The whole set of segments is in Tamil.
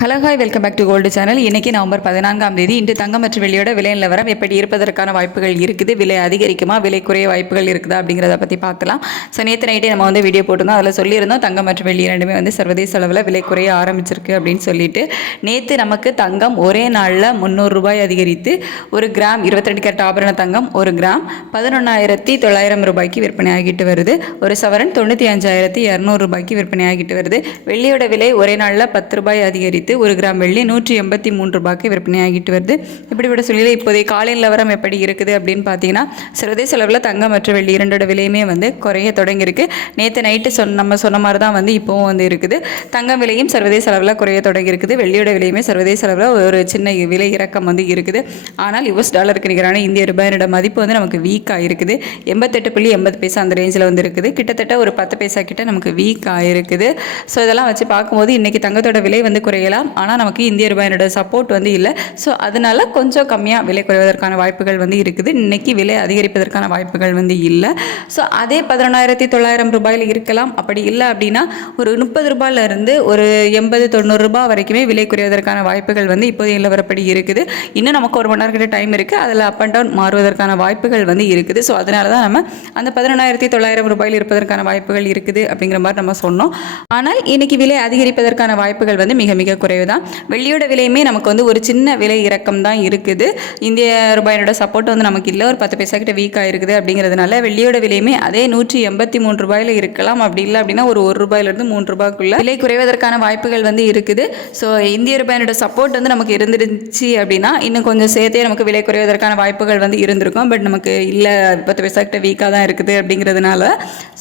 Hello hi welcome back to gold channel. இன்றைக்கி நவம்பர் 14ஆம் தேதி. இன்று தங்கம் மற்றும் வெள்ளியோட விலை நிலவரம் எப்படி இருப்பதற்கான வாய்ப்புகள் இருக்குது, விலை அதிகரிக்குமா, விலை குறைய வாய்ப்புகள் இருக்குதா அப்படிங்கிறத பற்றி பார்க்கலாம். ஸோ நேற்று நைட்டே நம்ம விடியோ போட்டிருந்தோம். அதில் சொல்லியிருந்தோம் தங்கம் மற்றும் வெள்ளி ரெண்டுமே சர்வதேச அளவில் விலை குறைய ஆரம்பிச்சிருக்கு அப்படின்னு சொல்லிட்டு. நேற்று நமக்கு தங்கம் ஒரே நாளில் 300 ரூபாய் அதிகரித்து ஒரு கிராம் 22 கேரட் ஆபரண தங்கம் ஒரு கிராம் 11,900 ரூபாய்க்கு விற்பனை ஆகிட்டு வருது. ஒரு சவரன் 95,200 ரூபாய்க்கு விற்பனை ஆகிட்டு வருது. வெள்ளியோட விலை ஒரே நாளில் 10 ரூபாய் அதிகரித்து ஒரு கிராம் வெள்ளி 183 ரூபாய்க்கு விற்பனை ஆகிட்டு வருது. இப்படிப்பட்ட சூழ்நிலை இப்போதைய காலை நிலவரம் எப்படி இருக்குது அப்படின்னு பார்த்தீங்கன்னா, சர்வதேச அளவில் தங்கம் மற்றும் வெள்ளி இரண்டோட விலையுமே குறைய தொடங்கியிருக்கு. நேற்று நைட்டு நம்ம சொன்ன மாதிரி தான் இப்போவும் இருக்குது. தங்கம் விலையும் சர்வதேச அளவில் குறைய தொடங்கியிருக்குது. வெள்ளியோட விலையுமே சர்வதேச அளவில் ஒரு சின்ன விலை இறக்கம் இருக்குது. ஆனால் US டாலருக்கு நிகரான இந்திய ரூபாயோட மதிப்பு நமக்கு வீக்காக இருக்குது. 88.80 பைசா அந்த ரேஞ்சில் இருக்குது. கிட்டத்தட்ட ஒரு 10 பைசா கிட்ட நமக்கு வீக்காக இருக்குது. ஸோ இதெல்லாம் வச்சு பார்க்கும்போது இன்றைக்கி தங்கத்தோட விலை குறையலாம். ஆனால் நமக்கு இந்திய ரூபாயோட சப்போர்ட் இல்லை. ஸோ அதனால கொஞ்சம் கம்மியாக விலை குறைவதற்கான வாய்ப்புகள் இருக்குது. இன்னைக்கு விலை அதிகரிப்பதற்கான வாய்ப்புகள் இல்லை. ஸோ அதே 11,900 ரூபாயில் இருக்கலாம். அப்படி இல்லை அப்படின்னா ஒரு 30 ரூபாயிலிருந்து ஒரு 80-90 ரூபாய் வரைக்குமே விலை குறைவதற்கான வாய்ப்புகள் இப்போதைய நிலவரப்படி இருக்குது. இன்னும் நமக்கு ஒரு மணி நேரம் கிட்ட டைம் இருக்குது. அதில் அப் அண்ட் டவுன் மாறுவதற்கான வாய்ப்புகள் இருக்குது. ஸோ அதனால தான் நம்ம அந்த 11,900 ரூபாயில் இருப்பதற்கான வாய்ப்புகள் இருக்குது அப்படிங்கிற மாதிரி நம்ம சொன்னோம். ஆனால் இன்னைக்கு விலை அதிகரிப்பதற்கான வாய்ப்புகள் மிக மிக குறைவு தான். வெள்ளியோட விலையுமே நமக்கு ஒரு சின்ன விலை இறக்கம் தான் இருக்குது. இந்திய ரூபாயோட சப்போர்ட் நமக்கு இல்லை. ஒரு 10 பைசா கிட்ட வீக்காக இருக்குது. அப்படிங்கிறதுனால வெள்ளியோட விலையுமே அதே 183 ரூபாயில் இருக்கலாம். அப்படி இல்லை அப்படின்னா ஒரு ரூபாயிலிருந்து 3 ரூபாய்க்குள்ள விலை குறைவதற்கான வாய்ப்புகள் இருக்குது. ஸோ இந்திய ரூபாயோட சப்போர்ட் நமக்கு இருந்துருச்சு அப்படின்னா இன்னும் கொஞ்சம் சேர்த்தே நமக்கு விலை குறைவதற்கான வாய்ப்புகள் இருந்திருக்கும். பட் நமக்கு இல்லை, 10 பைசா கிட்ட வீக்காக தான் இருக்குது. அப்படிங்கிறதுனால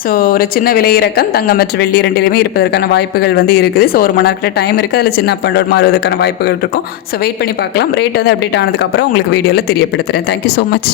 ஸோ ஒரு சின்ன விலை இறக்கம் தங்கம் மற்றும் வெள்ளி ரெண்டிலுமே இருப்பதற்கான வாய்ப்புகள் இருக்குது. ஸோ ஒரு மணி நேரம் கிட்ட டைம் இருக்குது. அதில் சின்ன அப் அண்ட் டவுன் மாறுவதற்கான வாய்ப்புகள் இருக்கும். ஸோ வெயிட் பண்ணி பார்க்கலாம். ரேட் அப்டேட் ஆனதுக்கப்புறம் உங்களுக்கு வீடியோவில் தெரியப்படுத்துகிறேன். Thank you so much.